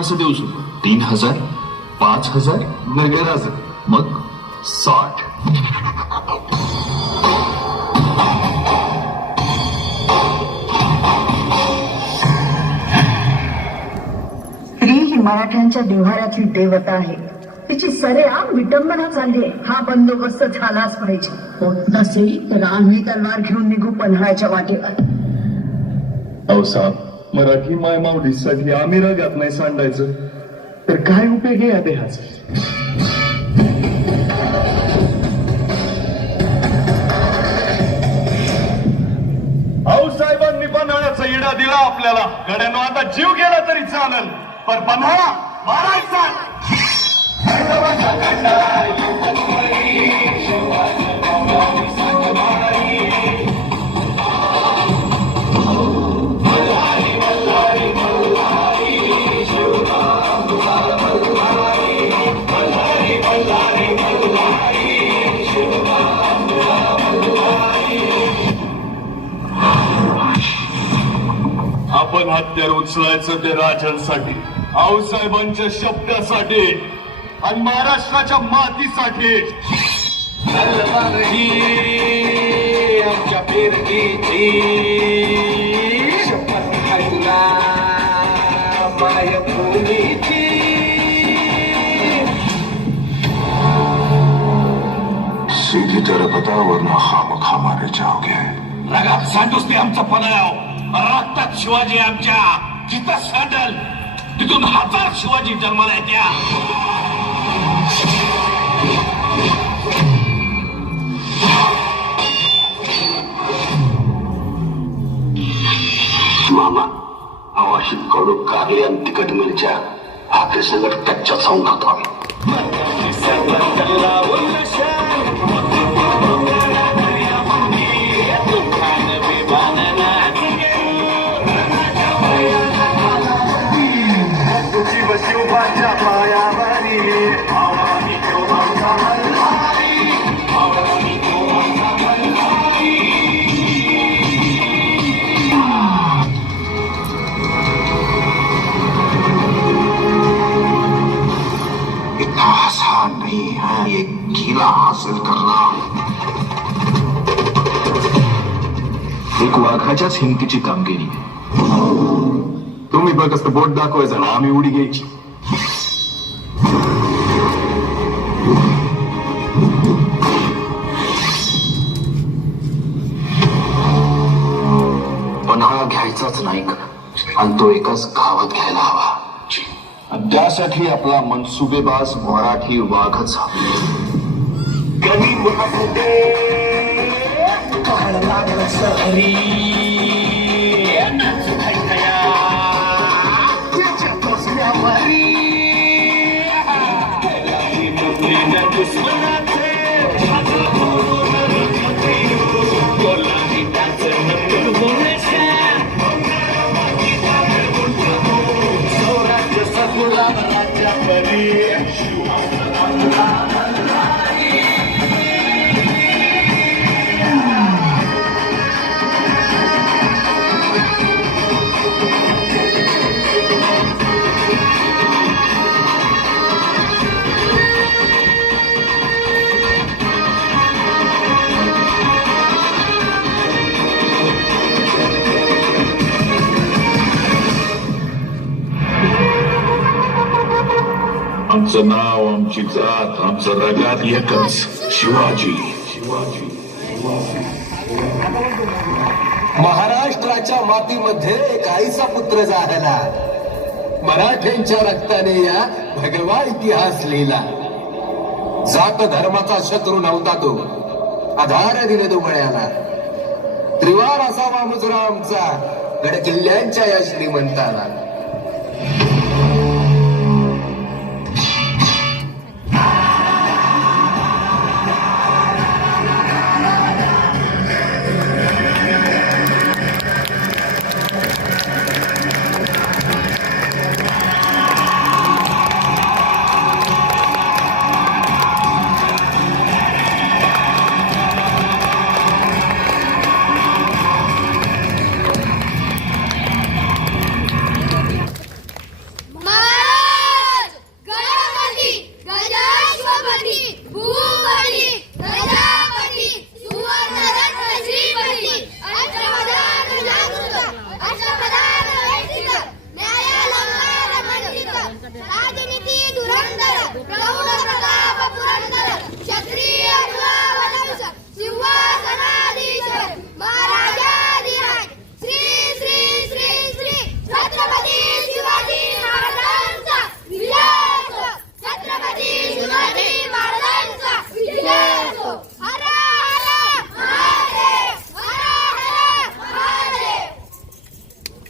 माणसं देऊ शकतो. 3000, 5000, वगैरे. मग 60. स्त्री ही मराठ्यांच्या देव्हाऱ्यातली देवता आहे. तिची सरेआम विटंबना चालली. हा बंदोबस्त झालाच पाहिजे. होत नसेल तर आम्ही तलवार घेऊन निघू पन्हाळ्याच्या वाटेवर. अहो साहेब, मराठी मायमावलीसाठी आम्ही रगात नाही सांडायचं तर काय उपयोग आहे या देहाचा? अहो साहेबांनी पन्हाळ्याचा इडा दिला आपल्याला. गड्यानो आता जीव गेला तरी चालेल, पण पन्हाळा मारायचा. आपण हत्यार उचलायचं ते राजांसाठी, आऊसाहेबांच्या शब्दासाठी आणि महाराष्ट्राच्या मातीसाठी. आमच्या फिरकीची शपथ खायला मायभूमीची. सीधी तरफ बता वरना खामखा मारे जाओगे. रगात सांडूस ते आमचं पणाव. रक्तात शिवाजी आमच्या. जिथं सांडल तिथून 1000 शिवाजी जन्माला येत्या. मामा, आवाशी कडू कारले आणि तिखट मिरच्या आपले सगळं कच्च्या खाऊन खातो आम्ही. इतना आसान नहीं है ये किला हासिल करना. एक वाघाच्याच हिमतीची कामगिरी. तुम्ही बघ असतं बोट दाखवायचं ना, आम्ही उडी घ्यायची. पन्हाळा घ्यायचाच नाही का, आणि तो एकाच गावात घ्यायला हवा. आणि त्यासाठी आपला मनसुबेबाज मराठी वाघच हवा. आमचं नाव, आमची जात, आमचं रगात एकच, शिवाजी. महाराष्ट्राच्या मातीमध्ये एक आईचा पुत्र झाला. मराठ्यांच्या रक्ताने या भगवा इतिहास लिहिला. जात धर्माचा शत्रू नव्हता तो, आधार दिले दुबळ्याला. त्रिवार असावा मुजरा आमचा गड किल्ल्यांच्या या श्रीमंताला.